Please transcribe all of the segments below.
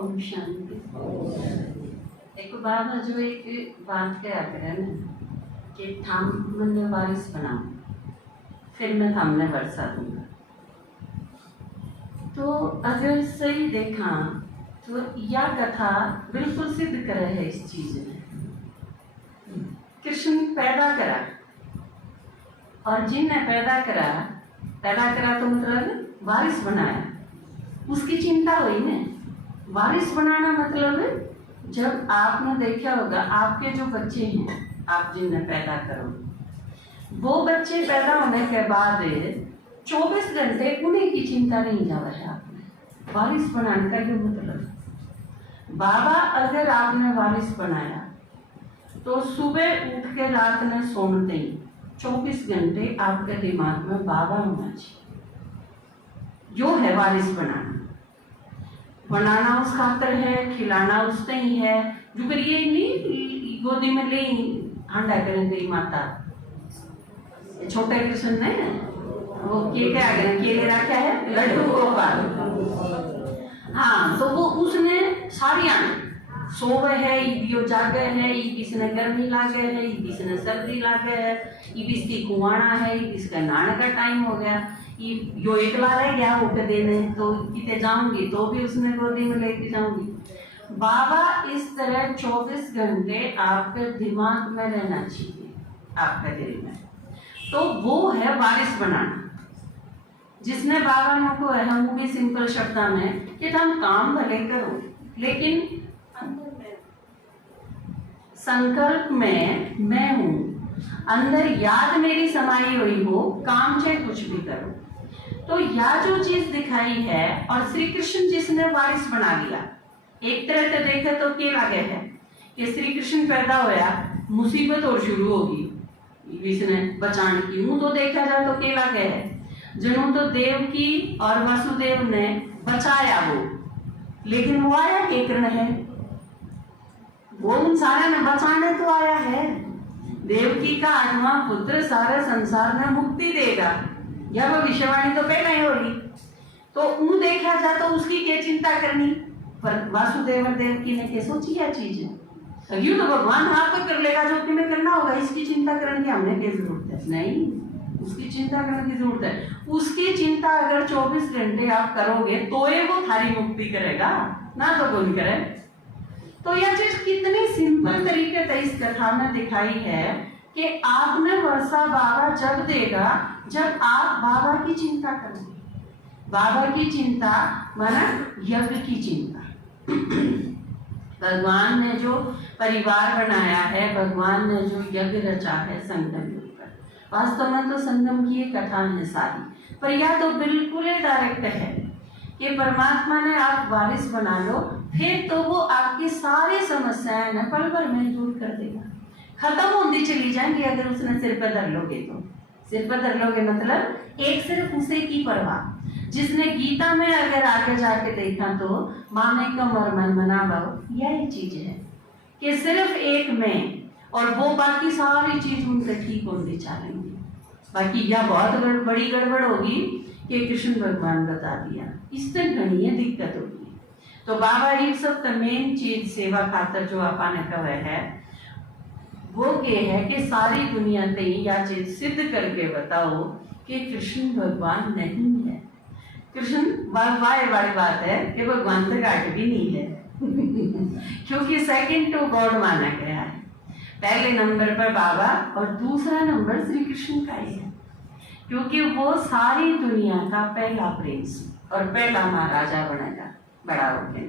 ओम शांति। एक बाबा जो एक बात क्या करें ना कि थाम मैंने बारिश बनाओ, फिर मैं थामने बरसा दूंगा। तो अगर सही देखा तो यह कथा बिल्कुल सिद्ध करे है इस चीज में। कृष्ण पैदा करा और जिनने पैदा करा तो मतलब बारिश बनाया, उसकी चिंता हुई ना। बारिश बनाना मतलब जब आपने देखा होगा आपके जो बच्चे हैं, आप जिन्हें पैदा करो, वो बच्चे पैदा होने के बाद 24 घंटे उन्हीं की चिंता नहीं जा रहा है आपने। बारिश बनाने का ये मतलब, बाबा अगर आपने बारिश बनाया तो सुबह उठ के रात में सोने ही 24 घंटे आपके दिमाग में बाबा होना चाहिए। जो है बारिश बनाना उस खातर है, खिलाना उससे ही है। जो करिए नहीं गोदी में ले हांडा करेंगे माता, छोटे कृष्ण ने वो क्या करें, केले रखा है लड्डू गोपाल। हाँ, तो वो उसने सारिया सोवे है, इबियो जागे है, इसने गर्मी लागे है, इसने सर्दी लागे है, इसकी कुआना है, इसका नान का टाइम हो गया, जो एकला रह गया वो के देने तो किते जाऊंगी तो भी उसने गोदी में लेके जाऊंगी। बाबा इस तरह 24 घंटे आपके दिमाग में रहना चाहिए, आपके दिल में। तो वो है बारिश बनाना, जिसने बाबा ने को है, हम भी सिंपल शब्दा में कि तुम काम भले करो, लेकिन संकल्प में मैं हूं, अंदर याद मेरी समाई हुई हो, काम चाहे कुछ भी करो। तो यह जो चीज दिखाई है, और श्री कृष्ण जिसने बारिश बना दिया, एक तरह से देखे तो क्या लगे है कि श्री कृष्ण पैदा होया, मुसीबत और शुरू होगी इसने बचाने की। यूं तो देखा जाए तो क्या लगे है, जनू तो देव की और वसुदेव ने बचाया वो, लेकिन वो आया के कारण है, वो उन सारे ने बचाने तो आया है। देवकी का 8वां पुत्र सारे संसार में मुक्ति देगा, यह भविष्यवाणी तो पहले ही हो रही। तो ऊं देखा जाए तो उसकी क्या चिंता करनी, पर वासुदेव और देवकी ने क्या सोची यह चीज है, तो भगवान हाथ तो कर लेगा, जो तुम्हें करना होगा, इसकी चिंता करने की हमने क्या जरूरत है। नहीं, उसकी चिंता करने की जरूरत है। उसकी चिंता अगर 24 घंटे आप करोगे तो ये वो थारी मुक्ति करेगा ना, तो कौन करे। तो यह चीज कितनी सिंपल तरीके से इस कथा में दिखाई है कि आपने वर्षा बाबा जब देगा जब आप बाबा की चिंता करोगे। बाबा की चिंता माना यज्ञ की चिंता। भगवान ने जो परिवार बनाया है, भगवान ने जो यज्ञ रचा है संगम के ऊपर, वास्तव में तो संगम की एक कथा है सारी, पर यह तो बिल्कुल ही डायरेक्ट है कि परमात्मा ने आप बारिश बना लो, फिर तो वो आपकी सारी समस्याएं न पल भर में दूर कर देगा, खत्म होती चली जाएंगी। अगर उसने सिर पर धर लोगे तो, सिर पर धर लोगे मतलब एक सिर्फ उसे की परवाह। जिसने गीता में अगर आगे जाके देखा तो मामे कम और मन मना भाव, यही चीज है कि सिर्फ एक में, और वो बाकी सारी चीज उनसे ठीक होती चलेंगी। बाकी यह बहुत बड़ी गड़बड़ होगी कि कृष्ण भगवान बता दिया, इससे घनी है दिक्कत होगी। तो बाबा एक सब मेन चीज सेवा खातर जो आपने कहा है वो ये है कि सारी दुनिया से यह चीज सिद्ध करके बताओ कि कृष्ण भगवान नहीं है। कृष्ण वाह वाली बात है कि भगवान से घाट भी नहीं है क्योंकि सेकंड टू गॉड माना गया है। पहले नंबर पर बाबा और दूसरा नंबर श्री कृष्ण का ही है, क्योंकि वो सारी दुनिया का पहला प्रिंस और पहला महाराजा बनेगा बड़ा होके।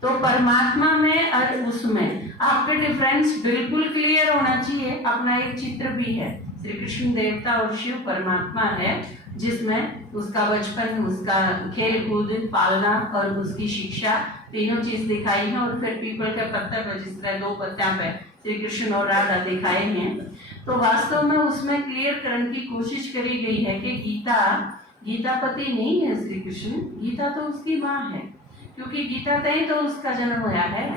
तो परमात्मा में और उसमें आपके डिफरेंस बिल्कुल क्लियर होना चाहिए। अपना एक चित्र भी है, श्री कृष्ण देवता और शिव परमात्मा है, जिसमें उसका बचपन, उसका खेल कूद, पालना और उसकी शिक्षा तीनों चीज दिखाई है। और फिर पीपल के पत्ते पर जिस तरह 2 पत्तियां पे श्री कृष्ण और राधा दिखाए हैं, तो वास्तव में उसमें क्लियर करने की कोशिश करी गई है कि गीता पति नहीं है श्री कृष्ण, गीता तो उसकी माँ है, क्योंकि गीता तय तो उसका जन्म होया है।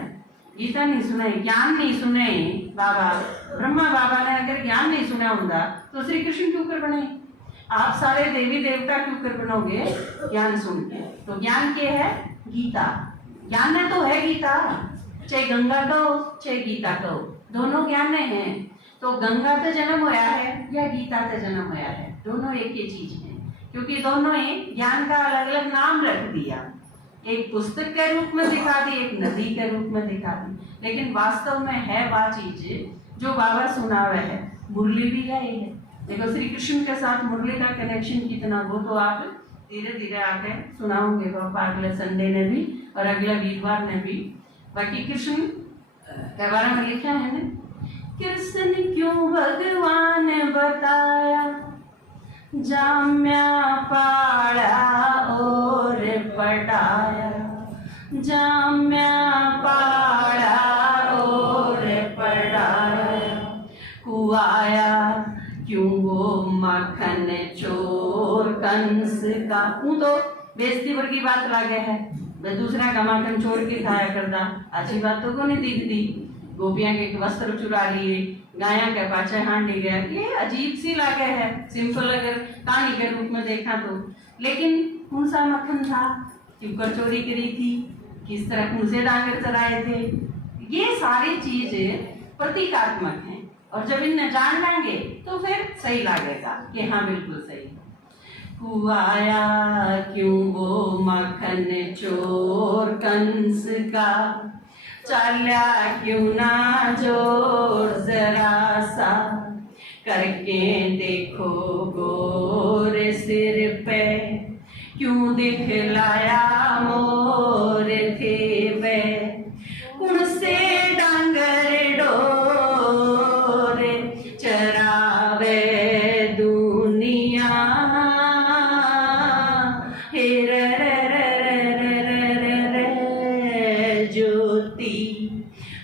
गीता नहीं सुनाई, ज्ञान नहीं सुने बाबा, ब्रह्मा बाबा ने अगर ज्ञान नहीं सुना होता तो श्री कृष्ण क्यों कर बने। आप सारे देवी देवता क्यों कर बनोगे ज्ञान सुन के। तो ज्ञान क्या है, गीता। ज्ञान तो है गीता, चाहे गंगा कहो चाहे गीता कहो, दोनों ज्ञान हैं। तो गंगा तो जन्म होया है या गीता तो जन्म होया है, दोनों एक ही चीज है, क्योंकि दोनों ही ज्ञान का अलग अलग नाम रख दिया, एक पुस्तक के रूप में दिखा दी, एक नदी के रूप में दिखा दी, लेकिन वास्तव में है वह चीज जो बाबा सुनावे है। मुरली भी है ये, देखो श्री कृष्ण के साथ मुरली का कनेक्शन कितना, वो तो आप धीरे धीरे आके सुनाओगे पापा अगले संडे ने भी और अगले वीरवार ने भी। बाकी कृष्ण के बारे में लिखा है ना, कृष्ण क्यों भगवान बताया, जाम्या पाड़ा और पटाया, जाम्या पाड़ा और पटाया, कुआया क्यों वो मक्खन चोर कंस का। हूँ तो बेइज्जती वर्गी बात लागे है, मैं दूसरा का माखन चोर के खाया करता, अच्छी बात तो को नहीं दिखती। गोपियां के वस्त्र चुरा लिए, गाया के पाछे हांडी गया, ये अजीब सी लागे है सिंपल अगर कहानी के रूप में देखा तो। लेकिन कौन सा मक्खन था, क्यों चोरी करी थी, किस तरह कौन से डांगर चराए थे, ये सारी चीजें प्रतीकात्मक हैं। और जब इन्हें जान लेंगे तो फिर सही लगेगा कि हाँ बिल्कुल सही। कुआया क्यों वो मक्खन चोर कंस का, चल्या क्यों ना जोर जरा सा, करके देखो गोरे सिर पे, क्यों दिखलाया मोर थे वे, उनसे डांगर डोरे चरावे दुनिया,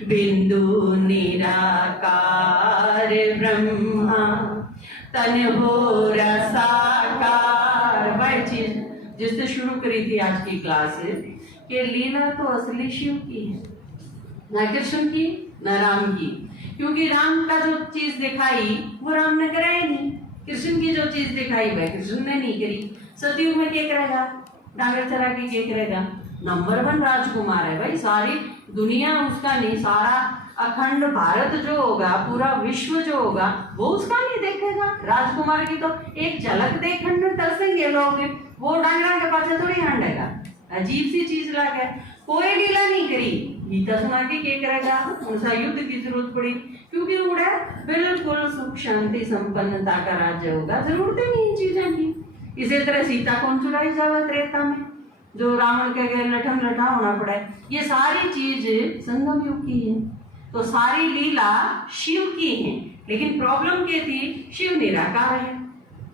बिंदु निराकार ब्रह्मा, तन हो रसाकार। वह चीज जिससे शुरू करी थी आज की क्लास कि लीला तो असली शिव की है, न कृष्ण की न राम की, क्योंकि राम का जो चीज दिखाई वो राम ने कराई नहीं, कृष्ण की जो चीज दिखाई वह कृष्ण ने नहीं करी। सतयुग में क्या करेगा, डांगर चरा के क्या करेगा, नंबर 1 राजकुमार है भाई, सारी दुनिया उसका नहीं, सारा अखंड भारत जो होगा, पूरा विश्व जो होगा वो उसका नहीं देखेगा। राजकुमार की तो एक झलक देखने तरसेंगे लोग, वो डांगरा के पास थोड़ी हांडेगा, अजीब सी चीज लगे। कोई लीला नहीं करी, गीता सुना के क्या करेगा, उनसा युद्ध की जरूरत पड़ी, क्योंकि उड़ा बिल्कुल सुख शांति संपन्नता का राज्य होगा, जरूरत नहीं इन चीजों की। इसी तरह सीता कौन चुराई जावा त्रेता में, जो रावण के गए लठम लठा होना पड़ा है, ये सारी चीज संगम युग की है। तो सारी लीला शिव की है, लेकिन प्रॉब्लम क्या थी, शिव निराकार है,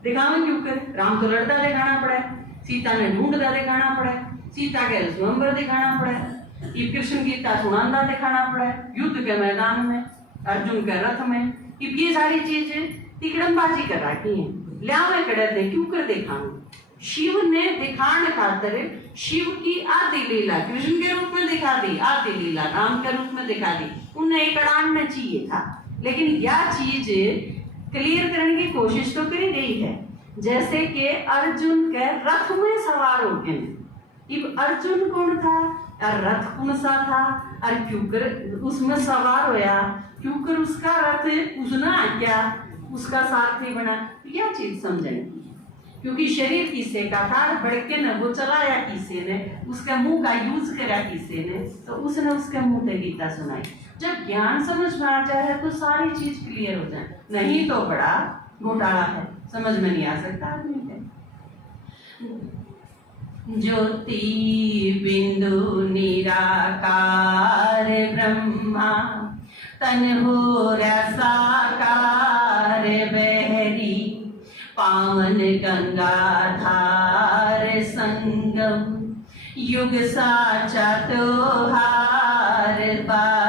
दिखावे क्यों करे, राम तो लड़ता दिखाना पड़ा है, सीता ने ढूंढता दिखाना पड़ा है, सीता के स्वयंवर दिखाना पड़ा है, ये कृष्ण गीता सुनाना दिखाना पड़ा है, युद्ध के मैदान में, अर्जुन के रथ में, ये सारी चीजें तिकड़मबाजी कर रखी है, लिया में कड़े थे क्यों कर दिखाना। शिव ने दिखाने खातिर शिव की आदि लीला कृष्ण के रूप में दिखा दी, आदि लीला राम के रूप में दिखा दी, उन्हें एक अड़ान में चाहिए था। लेकिन यह चीज क्लियर करने की कोशिश तो करी गई है, जैसे कि अर्जुन के रथ में सवार हो गए। अब अर्जुन कौन था और रथ कौन सा था और क्यों कर उसमें सवार होया, क्यों कर उसका रथ उसने क्या उसका सारथी बना, यह चीज समझेंगे। क्योंकि शरीर किसे का था, भड़के न वो चलाया किसे ने, उसका मुंह का यूज करा किसे ने, तो उसने उसके मुंह से गीता सुनाई। जब ज्ञान समझ में आ जाए तो सारी चीज क्लियर हो जाए, नहीं तो बड़ा घोटाला है, समझ में नहीं आ सकता आदमी है। ज्योति बिंदु निराकार ब्रह्मा, तन हो रसाकार बहरी, पावन गंगाधार संगम, युग साचा त्योहार बा